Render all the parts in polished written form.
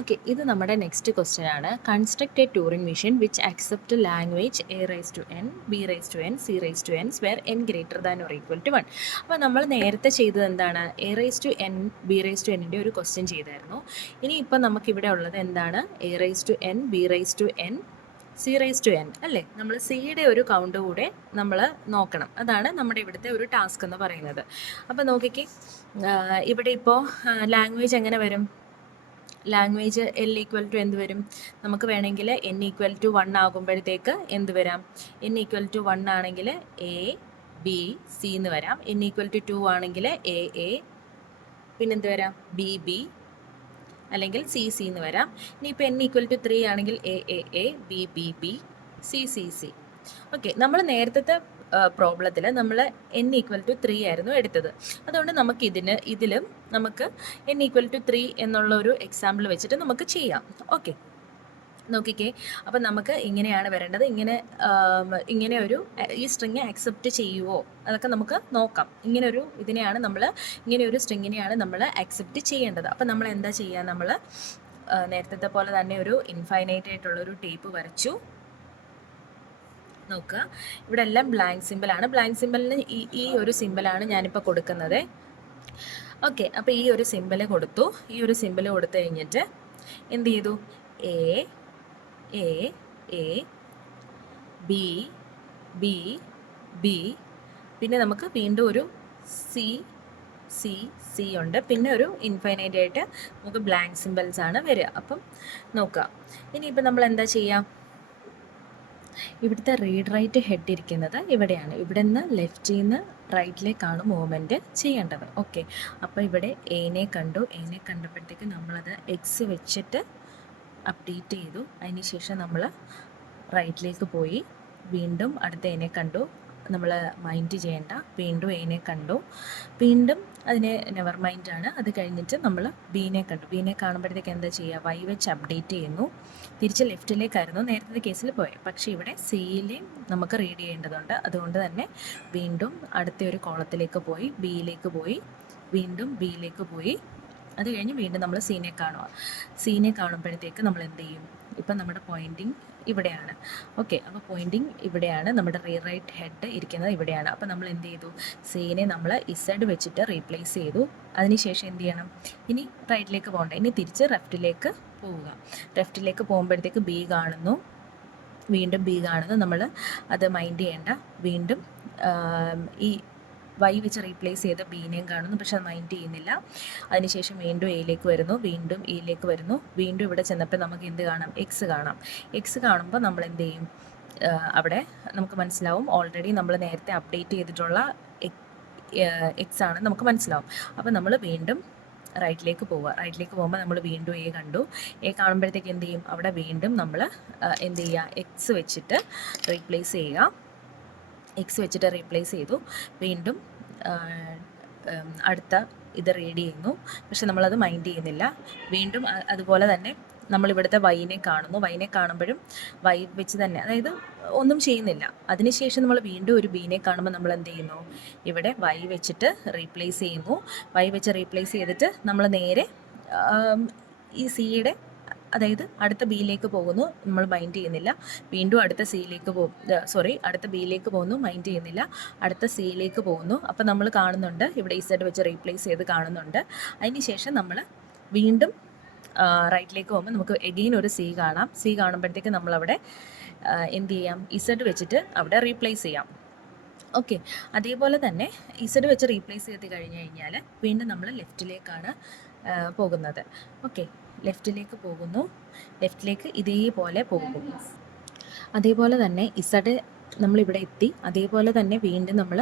Okay, ഇത് നമ്മുടെ next question ആണ്. Construct a Turing machine which accept language a raise to n, b raise to n, c raise to n, where n greater than or equal to 1. അപ്പോൾ നമ്മൾ നേരത്തെ ചെയ്തത് എന്താണ്? A raise to n, b raise to എന്നിൻ്റെ ഒരു question ചെയ്തായിരുന്നു. ഇനി ഇപ്പം നമുക്കിവിടെ ഉള്ളത് എന്താണ്? A raise to n, b raise to n, c raise to n അല്ലേ? നമ്മൾ സിയുടെ ഒരു കൗണ്ട് കൂടെ നമ്മൾ നോക്കണം. അതാണ് നമ്മുടെ ഇവിടുത്തെ ഒരു ടാസ്ക് എന്ന് പറയുന്നത്. അപ്പോൾ നോക്കിക്കേ, ഇവിടെ ഇപ്പോൾ ലാംഗ്വേജ് എങ്ങനെ വരും? ലാംഗ്വേജ് എൽ ഈക്വൽ ടു എന്ത് വരും? നമുക്ക് വേണമെങ്കിൽ എൻ ഈക്വൽ ടു 1 ആകുമ്പോഴത്തേക്ക് എന്ത് വരാം? എൻ ഈക്വൽ ടു 1 ആണെങ്കിൽ എ ബി സി എന്ന് വരാം. എൻ ഈക്വൽ ടു 2 ആണെങ്കിൽ എ പിന്നെന്ത് വരാം? ബി ബി അല്ലെങ്കിൽ സി സി എന്ന് വരാം. ഇനിയിപ്പോൾ എൻ ഈക്വൽ ടു 3 ആണെങ്കിൽ A B B B C C C. Okay, നമ്മൾ നേരത്തെ പ്രോബ്ലത്തിൽ നമ്മൾ എൻ ഈക്വൽ ടു 3 ആയിരുന്നു എടുത്തത്. അതുകൊണ്ട് നമുക്ക് ഇതിലും നമുക്ക് എൻ ഈക്വൽ ടു 3 എന്നുള്ള ഒരു എക്സാമ്പിൾ വെച്ചിട്ട് നമുക്ക് ചെയ്യാം. ഓക്കെ, നോക്കിക്കേ. അപ്പം നമുക്ക് ഇങ്ങനെയാണ് വരേണ്ടത്. ഇങ്ങനെ ഒരു ഈ സ്ട്രിങ് ആക്സെപ്റ്റ് ചെയ്യുമോ അതൊക്കെ നമുക്ക് നോക്കാം. ഇങ്ങനെ ഒരു സ്ട്രിങ്ങിനെയാണ് നമ്മൾ ആക്സെപ്റ്റ് ചെയ്യേണ്ടത്. അപ്പം നമ്മൾ എന്താ ചെയ്യുക? നമ്മൾ നേരത്തെ പോലെ തന്നെ ഒരു ഇൻഫൈനൈറ്റ് ആയിട്ടുള്ളൊരു ടേപ്പ് വരച്ചു. നോക്കുക, ഇവിടെ എല്ലാം ബ്ലാങ്ക് സിമ്പിളാണ്. ബ്ലാങ്ക് സിമ്പിളിന് ഈ ഒരു സിമ്പിളാണ് ഞാനിപ്പോൾ കൊടുക്കുന്നത്. ഓക്കെ, അപ്പോൾ ഈ ഒരു സിമ്പിൾ കൊടുത്തു. ഈ ഒരു സിമ്പിൾ കൊടുത്തു കഴിഞ്ഞിട്ട് എന്ത് ചെയ്തു? എ ബി ബി ബി, പിന്നെ നമുക്ക് വീണ്ടും ഒരു സി സി സി ഉണ്ട്, പിന്നെ ഒരു ഇൻഫൈനൈറ്റ് ആയിട്ട് നമുക്ക് ബ്ലാങ്ക് സിമ്പിൾസ് ആണ് വരിക. അപ്പം നോക്കുക, ഇനിയിപ്പോൾ നമ്മൾ എന്താ ചെയ്യുക? ഇവിടുത്തെ റീഡ് റൈറ്റ് ഹെഡ് ഇരിക്കുന്നത് ഇവിടെയാണ്. ഇവിടെ നിന്ന് ലെഫ്റ്റിൽ നിന്ന് റൈറ്റിലേക്കാണ് മൂവ്മെൻറ്റ് ചെയ്യേണ്ടത്. ഓക്കെ, അപ്പോൾ ഇവിടെ എനെ കണ്ടപ്പോഴത്തേക്ക് നമ്മളത് എക്സ് വെച്ചിട്ട് അപ്ഡേറ്റ് ചെയ്തു. അതിന് ശേഷം നമ്മൾ റൈറ്റിലേക്ക് പോയി, വീണ്ടും അടുത്ത എനെ കണ്ടു. നമ്മൾ മൈൻഡ് ചെയ്യേണ്ട, വീണ്ടും എനെ കണ്ടു, വീണ്ടും അതിനെ നെവർ മൈൻഡാണ്. അത് കഴിഞ്ഞിട്ട് നമ്മൾ ബീനെ കണ്ടു. ബീനെ കാണുമ്പോഴത്തേക്ക് എന്താ ചെയ്യുക? വൈ വെച്ച് അപ്ഡേറ്റ് ചെയ്യുന്നു. തിരിച്ച് ലെഫ്റ്റിലേക്കായിരുന്നു നേരത്തെ കേസിൽ പോയത്, പക്ഷേ ഇവിടെ സിയിലേയും നമുക്ക് റീഡ് ചെയ്യേണ്ടതുണ്ട്. അതുകൊണ്ട് തന്നെ വീണ്ടും അടുത്ത ഒരു കോളത്തിലേക്ക് പോയി, ബിയിലേക്ക് പോയി, വീണ്ടും ബിയിലേക്ക് പോയി. അത് കഴിഞ്ഞ് വീണ്ടും നമ്മൾ സീനെ കാണുമ്പോഴത്തേക്ക് നമ്മൾ എന്ത് ചെയ്യും? ഇപ്പം നമ്മുടെ പോയിൻറ്റിങ് ഇവിടെയാണ്. ഓക്കെ, അപ്പോൾ പോയിൻറ്റിങ് ഇവിടെയാണ്, നമ്മുടെ റൈറ്റ് ഹെഡ് ഇരിക്കുന്നത് ഇവിടെയാണ്. അപ്പോൾ നമ്മൾ എന്ത് ചെയ്തു? സീനെ നമ്മൾ ഇസഡ് വെച്ചിട്ട് റീപ്ലേസ് ചെയ്തു. അതിനുശേഷം എന്ത് ചെയ്യണം? ഇനി റൈറ്റിലേക്ക് പോകണ്ട, ഇനി തിരിച്ച് ലെഫ്റ്റിലേക്ക് പോവുക. ലെഫ്റ്റിലേക്ക് പോകുമ്പോഴത്തേക്ക് ബി കാണുന്നു, വീണ്ടും ബി കാണുന്നു. നമ്മൾ അത് മൈൻഡ് ചെയ്യേണ്ട. വീണ്ടും ഈ വൈ വെച്ച് റീപ്ലേസ് ചെയ്ത് ബീനെയും കാണുന്നു, പക്ഷെ അത് മൈൻഡ് ചെയ്യുന്നില്ല. അതിനുശേഷം വീണ്ടും എയിലേക്ക് വരുന്നു, വീണ്ടും ഇയിലേക്ക് വരുന്നു. വീണ്ടും ഇവിടെ ചെന്നപ്പോൾ നമുക്ക് എന്ത് കാണാം? എക്സ് കാണാം. എക്സ് കാണുമ്പോൾ നമ്മൾ എന്ത് ചെയ്യും? അവിടെ നമുക്ക് മനസ്സിലാവും ഓൾറെഡി നമ്മൾ നേരത്തെ അപ്ഡേറ്റ് ചെയ്തിട്ടുള്ള എക്സ് ആണ് നമുക്ക് മനസ്സിലാവും. അപ്പോൾ നമ്മൾ വീണ്ടും റൈറ്റിലേക്ക് പോവുക. റൈറ്റിലേക്ക് പോകുമ്പോൾ നമ്മൾ വീണ്ടും എ കണ്ടു. എ കാണുമ്പോഴത്തേക്ക് എന്ത് ചെയ്യും? അവിടെ വീണ്ടും നമ്മൾ എന്ത് ചെയ്യുക? എക്സ് വെച്ചിട്ട് റീപ്ലേസ് ചെയ്യുക. എക്സ് വെച്ചിട്ട് റീപ്ലേസ് ചെയ്തു. വീണ്ടും അടുത്ത ഇത് റീഡ് ചെയ്യുന്നു, പക്ഷെ നമ്മളത് മൈൻഡ് ചെയ്യുന്നില്ല. വീണ്ടും അതുപോലെ തന്നെ നമ്മളിവിടുത്തെ വൈനെ കാണുന്നു. വൈനെ കാണുമ്പോഴും വൈ വെച്ച് തന്നെ, അതായത് ഒന്നും ചെയ്യുന്നില്ല. അതിനുശേഷം നമ്മൾ വീണ്ടും ഒരു ബീനെ കാണുമ്പോൾ നമ്മൾ എന്ത് ചെയ്യുന്നു? ഇവിടെ വൈ വെച്ചിട്ട് റീപ്ലേസ് ചെയ്യുന്നു. വൈ വെച്ച് റീപ്ലേസ് ചെയ്തിട്ട് നമ്മൾ നേരെ ഈ സിയുടെ, അതായത് അടുത്ത ബിയിലേക്ക് പോകുന്നു, നമ്മൾ മൈൻഡ് ചെയ്യുന്നില്ല. വീണ്ടും അടുത്ത അടുത്ത ബിയിലേക്ക് പോകുന്നു, മൈൻഡ് ചെയ്യുന്നില്ല. അടുത്ത സിയിലേക്ക് പോകുന്നു. അപ്പോൾ നമ്മൾ കാണുന്നുണ്ട് ഇവിടെ ഇസഡ് വെച്ച് റീപ്ലേസ് ചെയ്ത് കാണുന്നുണ്ട്. അതിന് ശേഷം നമ്മൾ വീണ്ടും റൈറ്റിലേക്ക് പോകുമ്പോൾ നമുക്ക് എഗെയിൻ ഒരു സി കാണാം. സി കാണുമ്പോഴത്തേക്ക് നമ്മളവിടെ എന്ത് ചെയ്യാം? ഇസഡ് വെച്ചിട്ട് അവിടെ റീപ്ലേസ് ചെയ്യാം. ഓക്കെ, അതേപോലെ തന്നെ ഇസഡ് വെച്ച് റീപ്ലേസ് ചെയ്ത് കഴിഞ്ഞ് കഴിഞ്ഞാൽ വീണ്ടും നമ്മൾ ലെഫ്റ്റിലേക്കാണ് പോകുന്നത്. ഓക്കെ, ലെഫ്റ്റിലേക്ക് പോകുന്നു. ലെഫ്റ്റിലേക്ക് ഇതേപോലെ പോകും. അതേപോലെ തന്നെ ഇസഡ് നമ്മളിവിടെ എത്തി. അതേപോലെ തന്നെ വീണ്ടും നമ്മൾ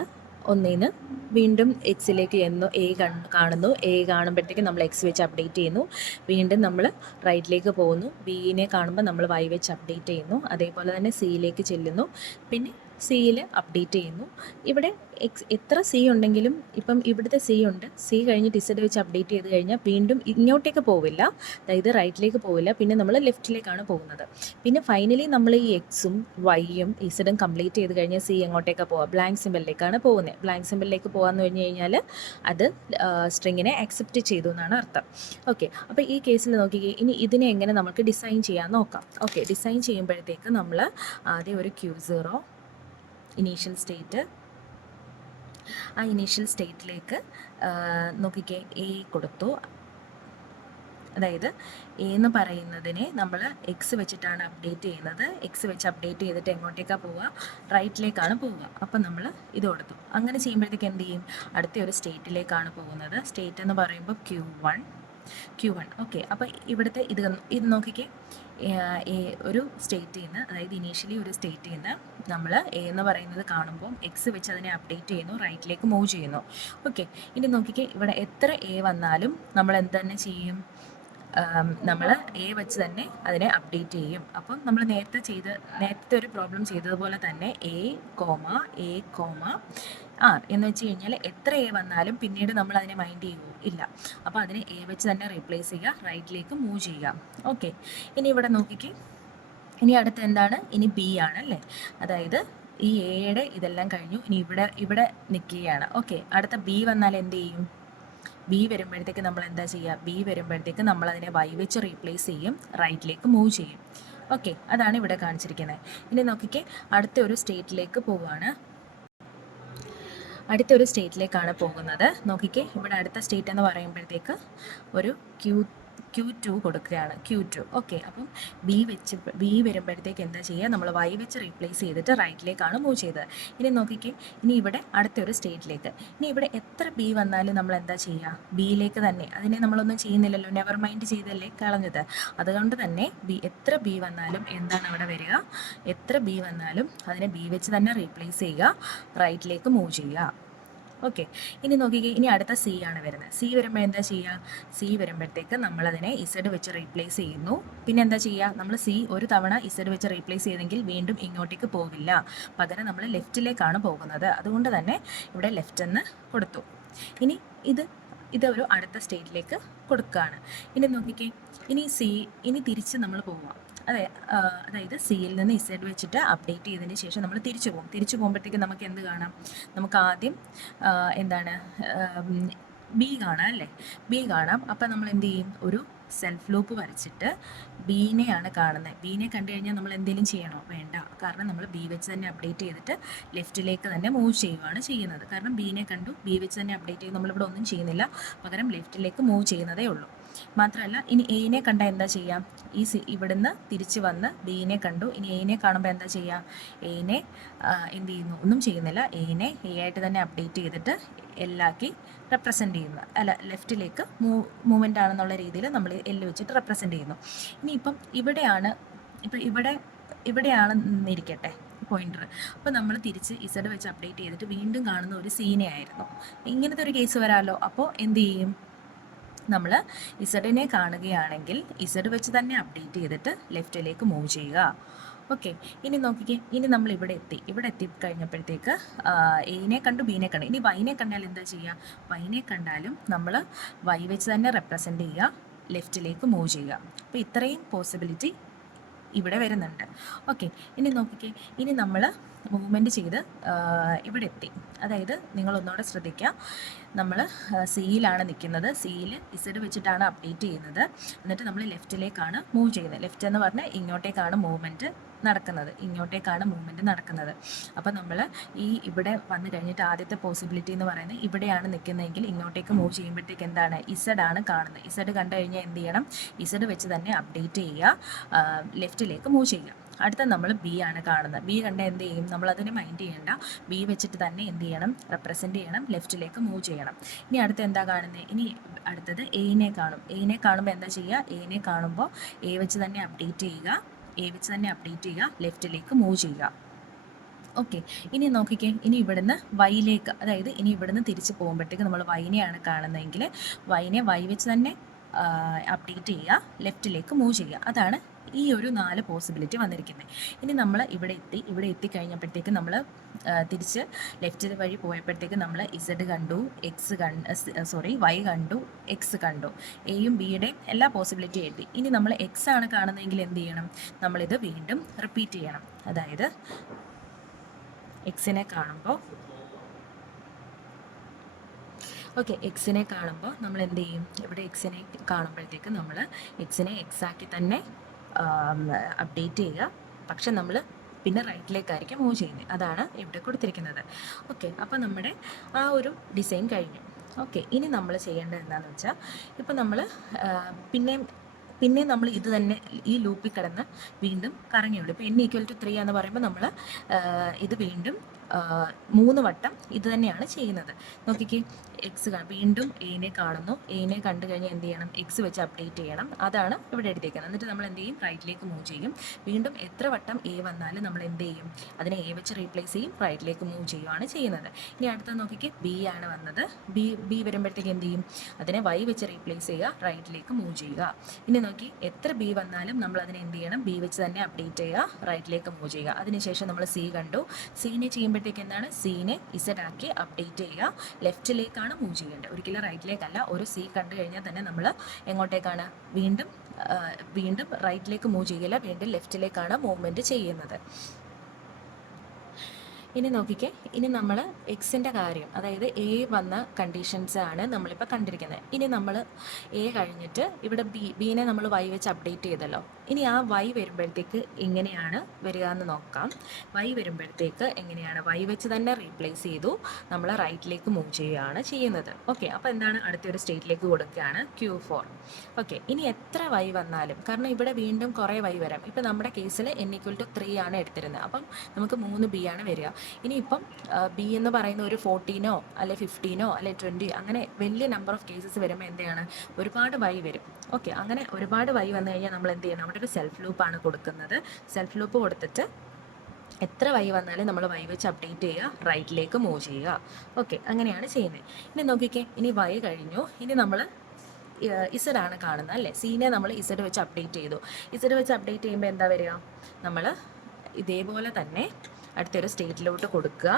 ഒന്നിന്ന് വീണ്ടും എക്സിലേക്ക് എ കാണുന്നു. എ കാണുമ്പോഴത്തേക്ക് നമ്മൾ എക്സ് വെച്ച് അപ്ഡേറ്റ് ചെയ്യുന്നു. വീണ്ടും നമ്മൾ റൈറ്റിലേക്ക് പോകുന്നു. ബിനെ കാണുമ്പോൾ നമ്മൾ വൈ വെച്ച് അപ്ഡേറ്റ് ചെയ്യുന്നു. അതേപോലെ തന്നെ സിയിലേക്ക് ചെല്ലുന്നു. പിന്നെ സിയിൽ അപ്ഡേറ്റ് ചെയ്യുന്നു. ഇവിടെ എത്ര സി ഉണ്ടെങ്കിലും ഇപ്പം ഇവിടുത്തെ സി ഉണ്ട്, സി കഴിഞ്ഞിട്ട് ഇസഡ് വെച്ച് അപ്ഡേറ്റ് ചെയ്ത് കഴിഞ്ഞാൽ വീണ്ടും ഇങ്ങോട്ടേക്ക് പോവില്ല, അതായത് റൈറ്റിലേക്ക് പോവില്ല, പിന്നെ നമ്മൾ ലെഫ്റ്റിലേക്കാണ് പോകുന്നത്. പിന്നെ ഫൈനലി നമ്മൾ ഈ എക്സും വൈയും ഇസഡും കംപ്ലീറ്റ് ചെയ്ത് കഴിഞ്ഞാൽ സി എങ്ങോട്ടേക്കാണ് പോവുക, ബ്ലാങ്ക് സിമ്പിളിലേക്കാണ് പോകുന്നത്. ബ്ലാങ്ക് സിമ്പിളിലേക്ക് പോകാമെന്ന് പറഞ്ഞു കഴിഞ്ഞാൽ അത് സ്ട്രിങ്ങിനെ ആക്സെപ്റ്റ് ചെയ്തു എന്നാണ് അർത്ഥം. ഓക്കെ, അപ്പോൾ ഈ കേസിൽ നോക്കിക്കേ, ഇനി ഇതിനെ എങ്ങനെ നമുക്ക് ഡിസൈൻ ചെയ്യാൻ നോക്കാം. ഓക്കെ, ഡിസൈൻ ചെയ്യുമ്പോഴത്തേക്ക് നമ്മൾ ആദ്യം ഒരു Q0 ഇനീഷ്യൽ സ്റ്റേറ്റ്, ആ ഇനീഷ്യൽ സ്റ്റേറ്റിലേക്ക് നോക്കിക്കേ എ കൊടുത്തു. അതായത് എ എന്ന് പറയുന്നതിനെ നമ്മൾ എക്സ് വെച്ചിട്ടാണ് അപ്ഡേറ്റ് ചെയ്യുന്നത്. എക്സ് വെച്ച് അപ്ഡേറ്റ് ചെയ്തിട്ട് എങ്ങോട്ടേക്കാണ് പോവുക, റൈറ്റിലേക്കാണ് പോവുക. അപ്പം നമ്മൾ ഇത് കൊടുത്തു. അങ്ങനെ ചെയ്യുമ്പോഴത്തേക്ക് എന്ത് ചെയ്യും, അടുത്ത ഒരു സ്റ്റേറ്റിലേക്കാണ് പോകുന്നത്. സ്റ്റേറ്റ് എന്ന് പറയുമ്പോൾ Q1. ഓക്കെ, അപ്പോൾ ഇവിടുത്തെ ഇത് നോക്കിക്കേ, ഒരു സ്റ്റേറ്റിൽ നിന്ന്, അതായത് ഇനീഷ്യലി ഒരു സ്റ്റേറ്റിൽ നിന്ന് നമ്മൾ എ എന്ന് പറയുന്നത് കാണുമ്പോൾ എക്സ് വെച്ച് അതിനെ അപ്ഡേറ്റ് ചെയ്യുന്നു, റൈറ്റിലേക്ക് മൂവ് ചെയ്യുന്നു. ഓക്കെ, ഇനി നോക്കിക്കേ, ഇവിടെ എത്ര എ വന്നാലും നമ്മൾ എന്ത് തന്നെ ചെയ്യും, നമ്മൾ എ വെച്ച് തന്നെ അതിനെ അപ്ഡേറ്റ് ചെയ്യും. അപ്പം നമ്മൾ നേരത്തെ ഒരു പ്രോബ്ലം ചെയ്തതുപോലെ തന്നെ എ കോമ ആർ എന്ന് വെച്ച് കഴിഞ്ഞാൽ എത്ര എ വന്നാലും പിന്നീട് നമ്മൾ അതിനെ മൈൻഡ് ചെയ്യുമോ, ഇല്ല. അപ്പോൾ അതിനെ എ വെച്ച് തന്നെ റീപ്ലേസ് ചെയ്യുക, റൈറ്റിലേക്ക് മൂവ് ചെയ്യുക. ഓക്കെ, ഇനി ഇവിടെ നോക്കിക്കേ, ഇനി അടുത്ത് എന്താണ്, ഇനി ബി ആണല്ലേ. അതായത് ഈ എയുടെ ഇതെല്ലാം കഴിഞ്ഞു, ഇനി ഇവിടെ നിൽക്കുകയാണ്. ഓക്കെ, അടുത്ത ബി വന്നാൽ എന്ത് ചെയ്യും, ബി വരുമ്പോഴത്തേക്ക് നമ്മൾ എന്താ ചെയ്യുക, ബി വരുമ്പോഴത്തേക്ക് നമ്മൾ അതിനെ വൈ വെച്ച് റീപ്ലേസ് ചെയ്യും, റൈറ്റിലേക്ക് മൂവ് ചെയ്യും. ഓക്കെ, അതാണ് ഇവിടെ കാണിച്ചിരിക്കുന്നത്. ഇനി നോക്കിക്കേ, അടുത്ത ഒരു സ്റ്റേറ്റിലേക്കാണ് പോകുന്നത്. നോക്കിക്കേ, ഇവിടെ അടുത്ത സ്റ്റേറ്റ് എന്ന് പറയുമ്പോഴത്തേക്ക് ഒരു Q2 കൊടുക്കുകയാണ്, Q2. ഓക്കെ, അപ്പം ബി വരുമ്പോഴത്തേക്ക് എന്താ ചെയ്യുക, നമ്മൾ വൈ വെച്ച് റീപ്ലേസ് ചെയ്തിട്ട് റൈറ്റിലേക്കാണ് മൂവ് ചെയ്തത്. ഇനി നോക്കിക്കേ, ഇനി ഇവിടെ അടുത്തൊരു സ്റ്റേറ്റിലേക്ക്, ഇനി ഇവിടെ എത്ര ബി വന്നാലും നമ്മൾ എന്താ ചെയ്യുക, ബിയിലേക്ക് തന്നെ, അതിനെ നമ്മളൊന്നും ചെയ്യുന്നില്ലല്ലോ, നെവർ മൈൻഡ് ചെയ്തല്ലേ കളഞ്ഞത്. അതുകൊണ്ട് തന്നെ എത്ര ബി വന്നാലും എന്താണ് അവിടെ വരിക, എത്ര ബി വന്നാലും അതിനെ ബി വെച്ച് തന്നെ റീപ്ലേസ് ചെയ്യുക, റൈറ്റിലേക്ക് മൂവ് ചെയ്യുക. ഓക്കെ, ഇനി നോക്കിക്കേ, ഇനി അടുത്ത സി ആണ് വരുന്നത്. സി വരുമ്പോൾ എന്താ ചെയ്യുക, സി വരുമ്പോഴത്തേക്ക് നമ്മളതിനെ ഇസഡ് വെച്ച് റീപ്ലേസ് ചെയ്യുന്നു. പിന്നെ എന്താ ചെയ്യുക, നമ്മൾ സി ഒരു തവണ ഇസഡ് വെച്ച് റീപ്ലേസ് ചെയ്തെങ്കിൽ വീണ്ടും ഇങ്ങോട്ടേക്ക് പോകില്ല, പകരം നമ്മൾ ലെഫ്റ്റിലേക്കാണ് പോകുന്നത്. അതുകൊണ്ട് തന്നെ ഇവിടെ ലെഫ്റ്റ് എന്ന് കൊടുത്തു. ഇനി ഇതൊരു അടുത്ത സ്റ്റേറ്റിലേക്ക് കൊടുക്കുകയാണ്. ഇനി നോക്കിക്കേ, ഇനി തിരിച്ച് നമ്മൾ പോവാം. അതായത് സിയിൽ നിന്ന് ഇസഡ് വെച്ചിട്ട് അപ്ഡേറ്റ് ചെയ്തതിന് ശേഷം നമ്മൾ തിരിച്ചു പോകുമ്പോഴത്തേക്ക് നമുക്ക് എന്ത് കാണാം, നമുക്ക് ആദ്യം എന്താണ് ബി കാണാം അല്ലേ, ബി കാണാം. അപ്പം നമ്മൾ എന്ത് ചെയ്യും, ഒരു സെൽഫ് ലൂപ്പ് വരച്ചിട്ട് ബീനെയാണ് കാണുന്നത്. ബീനെ കണ്ടു കഴിഞ്ഞാൽ നമ്മൾ എന്തെങ്കിലും ചെയ്യണോ, വേണ്ട. കാരണം നമ്മൾ ബി വെച്ച് തന്നെ അപ്ഡേറ്റ് ചെയ്തിട്ട് ലെഫ്റ്റിലേക്ക് തന്നെ മൂവ് ചെയ്യുകയാണ് ചെയ്യുന്നത്. കാരണം ബീനെ കണ്ടു, ബി വെച്ച് തന്നെ അപ്ഡേറ്റ് ചെയ്ത് നമ്മളിവിടെ ഒന്നും ചെയ്യുന്നില്ല, പകരം ലെഫ്റ്റിലേക്ക് മൂവ് ചെയ്യുന്നതേ ഉള്ളൂ. മാത്രമല്ല, ഇനി എനെ കണ്ടാൽ എന്താ ചെയ്യാം, ഇവിടുന്ന് തിരിച്ച് വന്ന് ബീനെ കണ്ടു, ഇനി എനെ കാണുമ്പോൾ എന്താ ചെയ്യുക, എനെ എന്ത് ചെയ്യുന്നു, ഒന്നും ചെയ്യുന്നില്ല, എനെ എ ആയിട്ട് തന്നെ അപ്ഡേറ്റ് ചെയ്തിട്ട് എല്ലാക്കി റെപ്രസെൻ്റ് ചെയ്യുന്നു, അല്ല ലെഫ്റ്റിലേക്ക് മൂവ്മെൻ്റ് ആണെന്നുള്ള രീതിയിൽ നമ്മൾ എല്ല് വെച്ചിട്ട് റെപ്രസെൻ്റ് ചെയ്യുന്നു. ഇനിയിപ്പം ഇവിടെയാണ് നിന്നിരിക്കട്ടെ പോയിന്റർ. അപ്പോൾ നമ്മൾ തിരിച്ച് ഇസഡ് വെച്ച് അപ്ഡേറ്റ് ചെയ്തിട്ട് വീണ്ടും കാണുന്ന ഒരു സീനെ ആയിരുന്നു. ഇങ്ങനത്തെ ഒരു കേസ് വരാമല്ലോ. അപ്പോൾ എന്ത് ചെയ്യും, നമ്മൾ ഇസഡിനെ കാണുകയാണെങ്കിൽ ഇസഡ് വെച്ച് തന്നെ അപ്ഡേറ്റ് ചെയ്തിട്ട് ലെഫ്റ്റിലേക്ക് മൂവ് ചെയ്യുക. ഓക്കെ, ഇനി നോക്കിക്കേ, ഇനി നമ്മൾ ഇവിടെ എത്തി കഴിഞ്ഞപ്പോഴത്തേക്ക് എനെ കണ്ടു, ബീനെ കണ്ടു. ഇനി വൈനെ കണ്ടാൽ എന്താ ചെയ്യുക, വൈനെ കണ്ടാലും നമ്മൾ വൈ വെച്ച് തന്നെ റെപ്രസെൻ്റ് ചെയ്യുക, ലെഫ്റ്റിലേക്ക് മൂവ് ചെയ്യുക. അപ്പോൾ ഇത്രയും പോസിബിലിറ്റി ഇവിടെ വരുന്നുണ്ട്. ഓക്കെ, ഇനി നോക്കിക്കേ, ഇനി നമ്മൾ മൂവ്മെൻറ്റ് ചെയ്ത് ഇവിടെ എത്തി. അതായത് നിങ്ങളൊന്നുകൂടെ ശ്രദ്ധിക്കുക, നമ്മൾ സിയിലാണ് നിൽക്കുന്നത്, സിയിൽ ഇസഡ് വെച്ചിട്ടാണ് അപ്ഡേറ്റ് ചെയ്യുന്നത്, എന്നിട്ട് നമ്മൾ ലെഫ്റ്റിലേക്കാണ് മൂവ് ചെയ്യുന്നത്. ലെഫ്റ്റ് എന്ന് പറഞ്ഞാൽ ഇങ്ങോട്ടേക്കാണ് മൂവ്മെൻറ്റ് നടക്കുന്നത്. അപ്പോൾ നമ്മൾ ഇവിടെ വന്നു കഴിഞ്ഞിട്ട് ആദ്യത്തെ പോസിബിലിറ്റി എന്ന് പറയുന്നത് ഇവിടെയാണ് നിൽക്കുന്നതെങ്കിൽ ഇങ്ങോട്ടേക്ക് മൂവ് ചെയ്യുമ്പോഴത്തേക്ക് എന്താണ്, ഇസഡ് ആണ് കാണുന്നത്. ഇസഡ് കണ്ടു കഴിഞ്ഞാൽ എന്ത് ചെയ്യണം, ഇസഡ് വെച്ച് തന്നെ അപ്ഡേറ്റ് ചെയ്യുക, ലെഫ്റ്റിലേക്ക് മൂവ് ചെയ്യുക. അടുത്ത നമ്മൾ ബി ആണ് കാണുന്നത്. ബി കണ്ട എന്ത് ചെയ്യും, നമ്മളതിനെ മൈൻഡ് ചെയ്യേണ്ട, ബി വെച്ചിട്ട് തന്നെ എന്ത് ചെയ്യണം, റെപ്രസെൻ്റ് ചെയ്യണം, ലെഫ്റ്റിലേക്ക് മൂവ് ചെയ്യണം. ഇനി അടുത്ത് എന്താ കാണുന്നത്, ഇനി അടുത്തത് എനെ കാണുമ്പോൾ എന്താ ചെയ്യുക, എനെ കാണുമ്പോൾ എ വെച്ച് തന്നെ അപ്ഡേറ്റ് ചെയ്യുക, ലെഫ്റ്റിലേക്ക് മൂവ് ചെയ്യുക. ഓക്കെ, ഇനി നോക്കിക്കേ, ഇനി ഇവിടുന്ന് വൈയിലേക്ക്, അതായത് ഇനി ഇവിടുന്ന് തിരിച്ച് പോകുമ്പോഴത്തേക്ക് നമ്മൾ വൈനെയാണ് കാണുന്നതെങ്കിൽ വൈനെ വൈ വെച്ച് തന്നെ അപ്ഡേറ്റ് ചെയ്യുക, ലെഫ്റ്റിലേക്ക് മൂവ് ചെയ്യുക. അതാണ് ഈ ഒരു 4 പോസിബിലിറ്റി വന്നിരിക്കുന്നത്. ഇനി നമ്മൾ ഇവിടെ എത്തിക്കഴിഞ്ഞപ്പോഴത്തേക്ക് നമ്മൾ തിരിച്ച് ലെഫ്റ്റ് വഴി പോയപ്പോഴത്തേക്ക് നമ്മൾ ഇസഡ് കണ്ടു, വൈ കണ്ടു, എക്സ് കണ്ടു, എയും ബിയുടെയും എല്ലാ പോസിബിലിറ്റി എഴുതി. ഇനി നമ്മൾ എക്സ് ആണ് കാണുന്നതെങ്കിൽ എന്ത് ചെയ്യണം? നമ്മളിത് വീണ്ടും റിപ്പീറ്റ് ചെയ്യണം. അതായത് എക്സിനെ കാണുമ്പോൾ എക്സിനെ കാണുമ്പോൾ നമ്മൾ എന്ത് ചെയ്യും? ഇവിടെ എക്സിനെ കാണുമ്പോഴത്തേക്ക് നമ്മൾ എക്സിനെ എക്സാക്കി തന്നെ അപ്ഡേറ്റ് ചെയ്യുക. പക്ഷെ നമ്മൾ പിന്നെ റൈറ്റിലേക്കായിരിക്കും മൂവ് ചെയ്യുന്നത്. അതാണ് ഇവിടെ കൊടുത്തിരിക്കുന്നത്. അപ്പോൾ നമ്മുടെ ആ ഒരു ഡിസൈൻ കഴിഞ്ഞു. ഇനി നമ്മൾ ചെയ്യേണ്ടത് എന്താണെന്ന് വെച്ചാൽ, ഇപ്പം നമ്മൾ പിന്നെ നമ്മൾ ഇത് തന്നെ ഈ ലൂപ്പിൽ കിടന്ന് വീണ്ടും കറങ്ങിയുള്ളൂ. ഇപ്പോൾ n=3 എന്ന് പറയുമ്പോൾ നമ്മൾ ഇത് വീണ്ടും 3 വട്ടം ഇത് തന്നെയാണ് ചെയ്യുന്നത്. നോക്കിക്കേ, എക്സ് വീണ്ടും എനെ കാണുന്നു. എനെ കണ്ടു കഴിഞ്ഞാൽ എന്ത് ചെയ്യണം? എക്സ് വെച്ച് അപ്ഡേറ്റ് ചെയ്യണം. അതാണ് ഇവിടെ എടുത്തേക്കുന്നത്. എന്നിട്ട് നമ്മൾ എന്ത് ചെയ്യും? റൈറ്റിലേക്ക് മൂവ് ചെയ്യും. വീണ്ടും എത്ര വട്ടം എ വന്നാലും നമ്മൾ എന്ത് ചെയ്യും? അതിനെ എ വെച്ച് റീപ്ലേസ് ചെയ്യും, റൈറ്റിലേക്ക് മൂവ് ചെയ്യുകയാണ് ചെയ്യുന്നത്. ഇനി അടുത്ത നോക്കിക്കേ, ബി ആണ് വന്നത്. ബി വരുമ്പോഴത്തേക്ക് എന്ത് ചെയ്യും? അതിനെ വൈ വെച്ച് റീപ്ലേസ് ചെയ്യുക, റൈറ്റിലേക്ക് മൂവ് ചെയ്യുക. ഇനി നോക്കി, എത്ര ബി വന്നാലും നമ്മൾ അതിനെ എന്ത് ചെയ്യണം? ബി വെച്ച് തന്നെ അപ്ഡേറ്റ് ചെയ്യുക, റൈറ്റിലേക്ക് മൂവ് ചെയ്യുക. അതിനുശേഷം നമ്മൾ സി കണ്ടു. സീനെ ചെയ്യുമ്പോഴത്തേക്ക് എന്താണ്? സീനെ ഇസഡ് ആക്കി അപ്ഡേറ്റ് ചെയ്യുക, ലെഫ്റ്റിലേക്കാണ് മൂവ് ചെയ്യേണ്ടത്, ഒരിക്കലും റൈറ്റിലേക്കല്ല. ഒരു സി കണ്ടു കഴിഞ്ഞാൽ തന്നെ നമ്മൾ എങ്ങോട്ടേക്കാണ്? വീണ്ടും റൈറ്റിലേക്ക് മൂവ് ചെയ്യില്ല, വീണ്ടും ലെഫ്റ്റിലേക്കാണ് മൂവ്മെൻറ്റ് ചെയ്യുന്നത്. ഇനി നോക്കിക്കേ, ഇനി നമ്മൾ എക്സിൻ്റെ കാര്യം, അതായത് എ വന്ന കണ്ടീഷൻസ് ആണ് നമ്മളിപ്പോൾ കണ്ടിരിക്കുന്നത്. ഇനി നമ്മൾ എ കഴിഞ്ഞിട്ട് ഇവിടെ ബീനെ നമ്മൾ വൈ വെച്ച് അപ്ഡേറ്റ് ചെയ്തല്ലോ. ഇനി ആ വൈ വരുമ്പോഴത്തേക്ക് എങ്ങനെയാണ് വരിക എന്ന് നോക്കാം. വൈ വരുമ്പോഴത്തേക്ക് എങ്ങനെയാണ്? വൈ വെച്ച് തന്നെ റീപ്ലേസ് ചെയ്തു, നമ്മൾ റൈറ്റിലേക്ക് മൂവ് ചെയ്യുകയാണ് ചെയ്യുന്നത്. അപ്പോൾ എന്താണ്? അടുത്തൊരു സ്റ്റേറ്റിലേക്ക് കൊടുക്കുകയാണ്, Q4. ഇനി എത്ര വൈ വന്നാലും, കാരണം ഇവിടെ വീണ്ടും കുറേ വൈ വരാം. ഇപ്പം നമ്മുടെ കേസിൽ n=3 ആണ് എടുത്തിരുന്നത്. അപ്പം നമുക്ക് 3 ബി ആണ് വരിക. ഇനിയിപ്പം ബി എന്ന് പറയുന്ന ഒരു 14 അല്ലെ 15 അല്ലെ 20 അങ്ങനെ വലിയ നമ്പർ ഓഫ് കേസസ് വരുമ്പോൾ എന്താണ്? ഒരുപാട് വൈ വരും. അങ്ങനെ ഒരുപാട് വൈ വന്നു കഴിഞ്ഞാൽ നമ്മൾ എന്ത് ചെയ്യണം? അവിടെ ഒരു സെൽഫ് ലൂപ്പാണ് കൊടുക്കുന്നത്. സെൽഫ് ലൂപ്പ് കൊടുത്തിട്ട് എത്ര വൈ വന്നാലും നമ്മൾ വൈ വെച്ച് അപ്ഡേറ്റ് ചെയ്യുക, റൈറ്റിലേക്ക് മൂവ് ചെയ്യുക. അങ്ങനെയാണ് ചെയ്യുന്നത്. ഇനി നോക്കിക്കേ, ഇനി വൈ കഴിഞ്ഞു. ഇനി നമ്മൾ ഇസഡ് ആണ് കാണുന്നത് അല്ലേ? സീനെ നമ്മൾ ഇസഡ് വെച്ച് അപ്ഡേറ്റ് ചെയ്തു. ഇസഡ് വെച്ച് അപ്ഡേറ്റ് ചെയ്യുമ്പോൾ എന്താ വരിക? നമ്മൾ ഇതേപോലെ തന്നെ അടുത്തൊരു സ്റ്റേറ്റിലോട്ട് കൊടുക്കുക,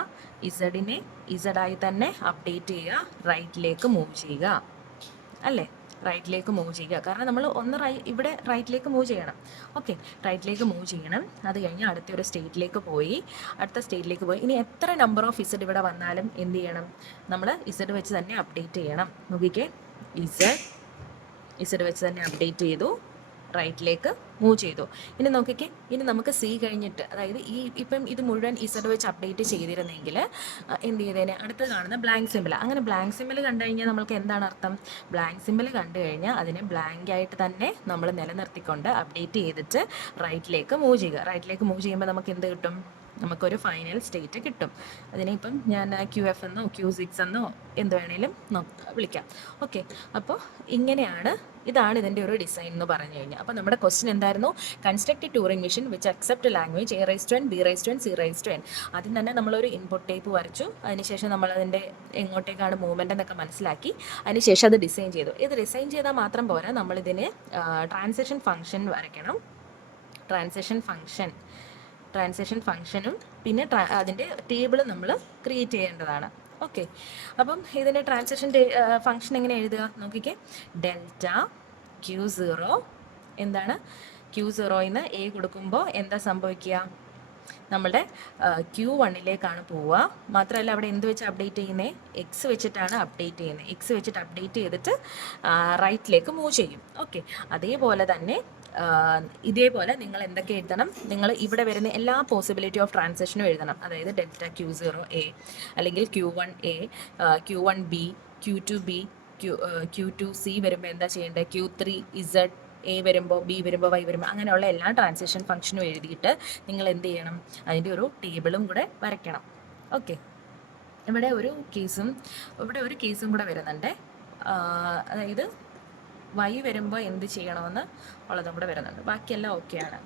ഇസഡിനെ ഇസഡായി തന്നെ അപ്ഡേറ്റ് ചെയ്യുക, റൈറ്റിലേക്ക് മൂവ് ചെയ്യുക അല്ലേ? റൈറ്റിലേക്ക് മൂവ് ചെയ്യുക. കാരണം നമ്മൾ ഇവിടെ റൈറ്റിലേക്ക് മൂവ് ചെയ്യണം. റൈറ്റിലേക്ക് മൂവ് ചെയ്യണം. അത് കഴിഞ്ഞ് അടുത്തൊരു സ്റ്റേറ്റിലേക്ക് പോയി. ഇനി എത്ര നമ്പർ ഓഫ് ഇസഡ് ഇവിടെ വന്നാലും എന്ത് ചെയ്യണം? നമ്മൾ ഇസഡ് വെച്ച് തന്നെ അപ്ഡേറ്റ് ചെയ്യണം. നോക്കിക്കേ, ഇസഡ് വെച്ച് തന്നെ അപ്ഡേറ്റ് ചെയ്തു, റൈറ്റിലേക്ക് മൂവ് ചെയ്തു. ഇനി നോക്കിക്കേ, ഇനി നമുക്ക് സി കഴിഞ്ഞിട്ട്, അതായത് ഇപ്പം ഇത് മുഴുവൻ ഇസഡ് വെച്ച് അപ്ഡേറ്റ് ചെയ്തിരുന്നെങ്കിൽ എന്ത് ചെയ്തേനെ? അടുത്ത് കാണുന്ന ബ്ലാങ്ക് സിമ്പിൾ. അങ്ങനെ ബ്ലാങ്ക് സിമ്പിൾ കണ്ടു കഴിഞ്ഞാൽ നമുക്ക് എന്താണ് അർത്ഥം? ബ്ലാങ്ക് സിമ്പിൾ കണ്ടു കഴിഞ്ഞാൽ അതിനെ ബ്ലാങ്ക് ആയിട്ട് തന്നെ നമ്മൾ നിലനിർത്തിക്കൊണ്ട് അപ്ഡേറ്റ് ചെയ്തിട്ട് റൈറ്റിലേക്ക് മൂവ് ചെയ്യുക. റൈറ്റിലേക്ക് മൂവ് ചെയ്യുമ്പോൾ നമുക്ക് എന്ത് കിട്ടും? നമുക്കൊരു ഫൈനൽ സ്റ്റേറ്റ് കിട്ടും. അതിനെ ഇപ്പം ഞാൻ QF എന്നോ Q6 എന്നോ എന്ത് വേണേലും വിളിക്കാം. അപ്പോൾ ഇതാണ് ഇതിൻ്റെ ഒരു ഡിസൈൻ എന്ന് പറഞ്ഞു കഴിഞ്ഞാൽ. അപ്പോൾ നമ്മുടെ ക്വസ്റ്റ്യൻ എന്തായിരുന്നു? Construct A touring machine which accept language A⁻n, B⁻n, C⁻n. ആദ്യം തന്നെ നമ്മളൊരു ഇൻപുട്ട് ടൈപ്പ് വരച്ചു. അതിനുശേഷം നമ്മൾ അതിൻ്റെ എങ്ങോട്ടേക്കാണ് മൂവ്മെൻ്റ് എന്നൊക്കെ മനസ്സിലാക്കി. അതിനുശേഷം അത് ഡിസൈൻ ചെയ്തു. ഇത് ഡിസൈൻ ചെയ്താൽ മാത്രം പോരാ, നമ്മളിതിന് ട്രാൻസിഷൻ ഫംഗ്ഷൻ വരയ്ക്കണം. ട്രാൻസിഷൻ ഫംഗ്ഷനും പിന്നെ അതിൻ്റെ ടേബിളും നമ്മൾ ക്രിയേറ്റ് ചെയ്യേണ്ടതാണ്. അപ്പം ഇതിൻ്റെ ട്രാൻസിഷൻ ഫംഗ്ഷൻ എങ്ങനെ എഴുതുക? നോക്കിക്കേ, ഡെൽറ്റ Q0 എന്താണ്? Q0 എ കൊടുക്കുമ്പോൾ എന്താ സംഭവിക്കുക? നമ്മുടെ Q1ലേക്കാണ് പോവുക. മാത്രമല്ല അവിടെ എന്ത് വെച്ച് അപ്ഡേറ്റ് ചെയ്യുന്നത്? എക്സ് വെച്ചിട്ടാണ് അപ്ഡേറ്റ് ചെയ്യുന്നത്. എക്സ് വെച്ചിട്ട് അപ്ഡേറ്റ് ചെയ്തിട്ട് റൈറ്റിലേക്ക് മൂവ് ചെയ്യും. അതേപോലെ തന്നെ ഇതേപോലെ നിങ്ങൾ എന്തൊക്കെ എഴുതണം? നിങ്ങൾ ഇവിടെ വരുന്ന എല്ലാ പോസിബിലിറ്റി ഓഫ് ട്രാൻസാക്ഷനും എഴുതണം. അതായത് ഡെൽറ്റ Q0A അല്ലെങ്കിൽ Q1A, Q1B, Q2B, Q2C വരുമ്പോൾ എന്താ ചെയ്യേണ്ടത്? Q3Z, A വരുമ്പോൾ, B വരുമ്പോൾ, Y വരുമ്പോൾ, അങ്ങനെയുള്ള എല്ലാ ട്രാൻസാക്ഷൻ ഫംഗ്ഷനും എഴുതിയിട്ട് നിങ്ങൾ എന്ത് ചെയ്യണം? അതിൻ്റെ ഒരു ടേബിളും കൂടെ വരയ്ക്കണം. ഇവിടെ ഒരു കേസും കൂടെ വരുന്നുണ്ട്. അതായത് Y വരുമ്പോൾ എന്ത് ചെയ്യണമെന്ന് ഉള്ളതും കൂടെ വരുന്നുണ്ട്. ബാക്കിയെല്ലാം ഓക്കെയാണ്.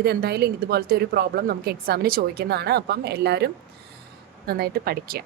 ഇതെന്തായാലും ഇതുപോലത്തെ ഒരു പ്രോബ്ലം നമുക്ക് എക്സാമിന് ചോദിക്കുന്നതാണ്. അപ്പം എല്ലാവരും നന്നായിട്ട് പഠിക്കുക.